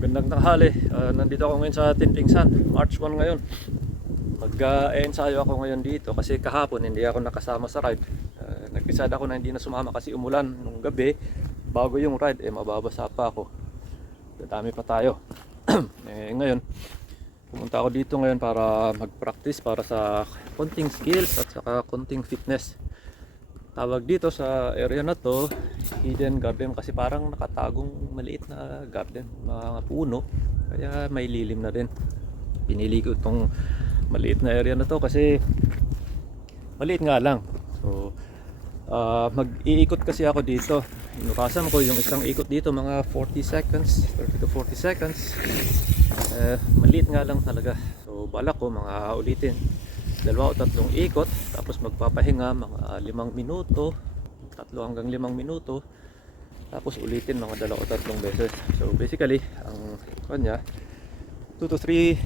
Magandang tanghali. Nandito ako ngayon sa Tinpingsan. March 1 ngayon. Mag-ensayo ako ngayon dito kasi kahapon hindi ako nakasama sa ride. Nag-decide ako na hindi na sumama kasi umulan nung gabi. Bago yung ride, mababasa pa ako. Dadami pa tayo. Ngayon, pumunta ako dito ngayon para mag-practice para sa konting skills at saka konting fitness. Tawag dito sa area na to hidden garden kasi parang nakatagong maliit na garden, mga puno, kaya may lilim na din. Pinili ko itong maliit na area na to kasi maliit nga lang. So mag-iikot kasi ako dito. Inukasan ko yung isang ikot dito mga 40 seconds, 30 to 40 seconds. Maliit nga lang talaga. So balak ko mga ulitin 2 o 3 ikot, tapos magpapahinga mga 5 minuto, 3 hanggang 5 minuto, tapos ulitin mga 2 o 3 beses. So basically ang kanya 2 to 3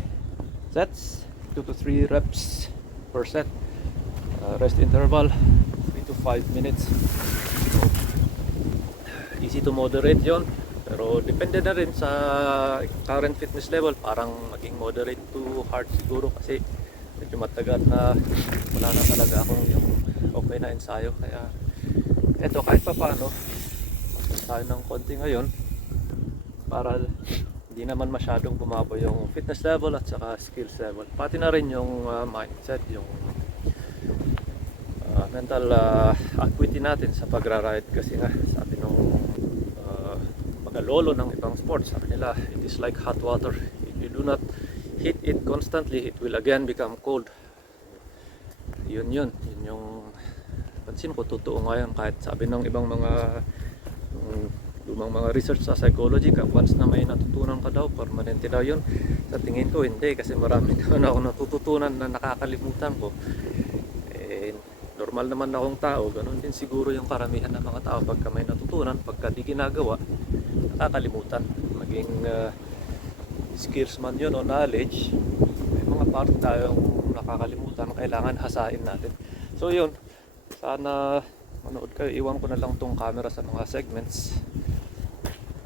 sets, 2 to 3 reps per set. Rest interval 3 to 5 minutes. So, easy to moderate yon, pero depende na rin sa current fitness level. Parang maging moderate to hard siguro kasi medyo matagal na wala na talaga akong yung okay na ensayo, kaya eto kahit pa paano tayo ng konti ngayon para hindi naman masyadong bumaba yung fitness level at saka skills level, pati na rin yung mindset, yung mental acuity natin sa pagra-ride. Kasi nga sabi nung mga lolo ng ibang sports, sabi nila it is like hot water, if you do not heat it constantly, it will again become cold. Yun yung pansin ko, totoo ngayon. Kahit sabi ng ibang mga lumang mga research sa psychology, once na may natutunan ka daw, permanente daw yun. Sa tingin ko hindi, kasi marami naman ako natututunan na nakakalimutan ko. Normal naman akong tao, ganun din siguro yung karamihan ng mga tao. Pagka may natutunan, pagka di ginagawa, nakakalimutan. Maging skills man yun o knowledge, may mga part tayong nakakalimutan, kailangan hasain natin. So yun, sana manood kayo. Iwan ko na lang tong camera sa mga segments.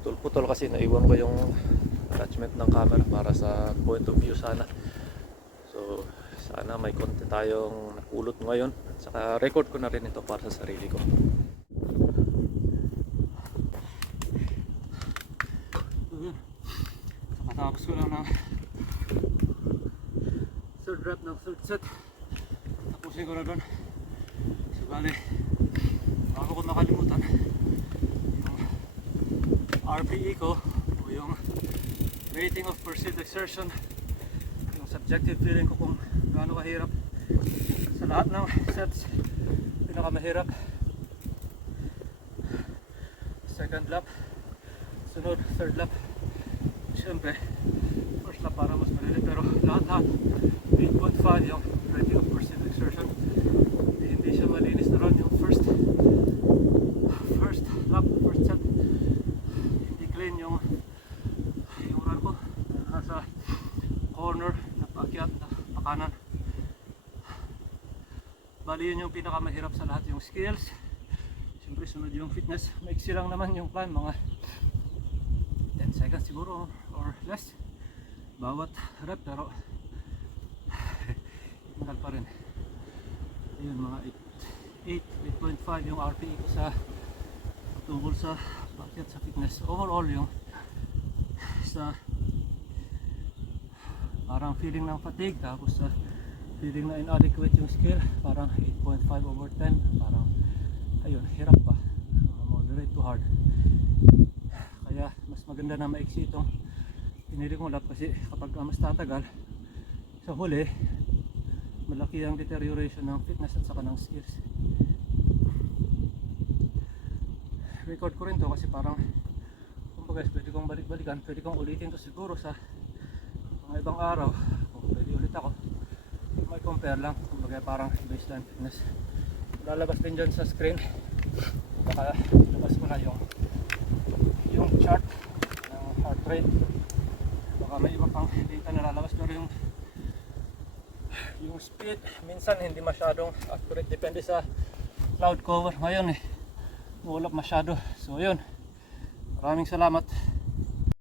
Putol kasi naiwan ko yung attachment ng camera para sa point of view sana. So sana may konti tayong napulot ngayon, saka record ko na rin ito para sa sarili ko. Tapos ko lang ng third rep ng third set, tapusin ko na doon. So bali, bago ko makalimutan, yung RPE ko o yung rating of perceived exertion, yung subjective feeling ko kung gaano kahirap sa lahat ng sets. Pinakamahirap second lap, sunod third lap. Siyempre, first lap para mas malilit, pero lahat 8.5 yung rating of perceived exertion. Hindi siya malinis na run yung first lap, first set. Hindi clean yung run ko. Nasa corner, napaakyat, napakanan. Bali yun yung pinakamahirap sa lahat, yung skills. Siyempre sunod yung fitness. Maiksi lang naman yung plan, mga 10 seconds siguro or less bawat rep, pero mahal pa rin. Ayun, mga 8.5 yung RPE ko sa tungkol sa bakit sa fitness. Overall yung sa parang feeling ng fatigue, tapos sa feeling na inadequate yung skill, parang 8.5 over 10. Parang ayun, hirap pa, moderate to hard. Kaya mas maganda na maiksi itong pinili kong lap, kasi kapag mas tatagal sa huli, malaki ang deterioration ng fitness at saka ng skills. Record ko rin to kasi parang kumbaga pwede kong balik-balikan, pwede kong ulitin to siguro sa mga ibang araw kung pwede ulit ako. May compare lang, kumbaga parang baseline fitness. Lalabas din dyan sa screen, baka labas ko na yung chart ng heart rate. Baka may iba pang data na lalabas, pero yung speed minsan hindi masyadong accurate, depende sa cloud cover. Ngayon ulap masyado. So yun, maraming salamat.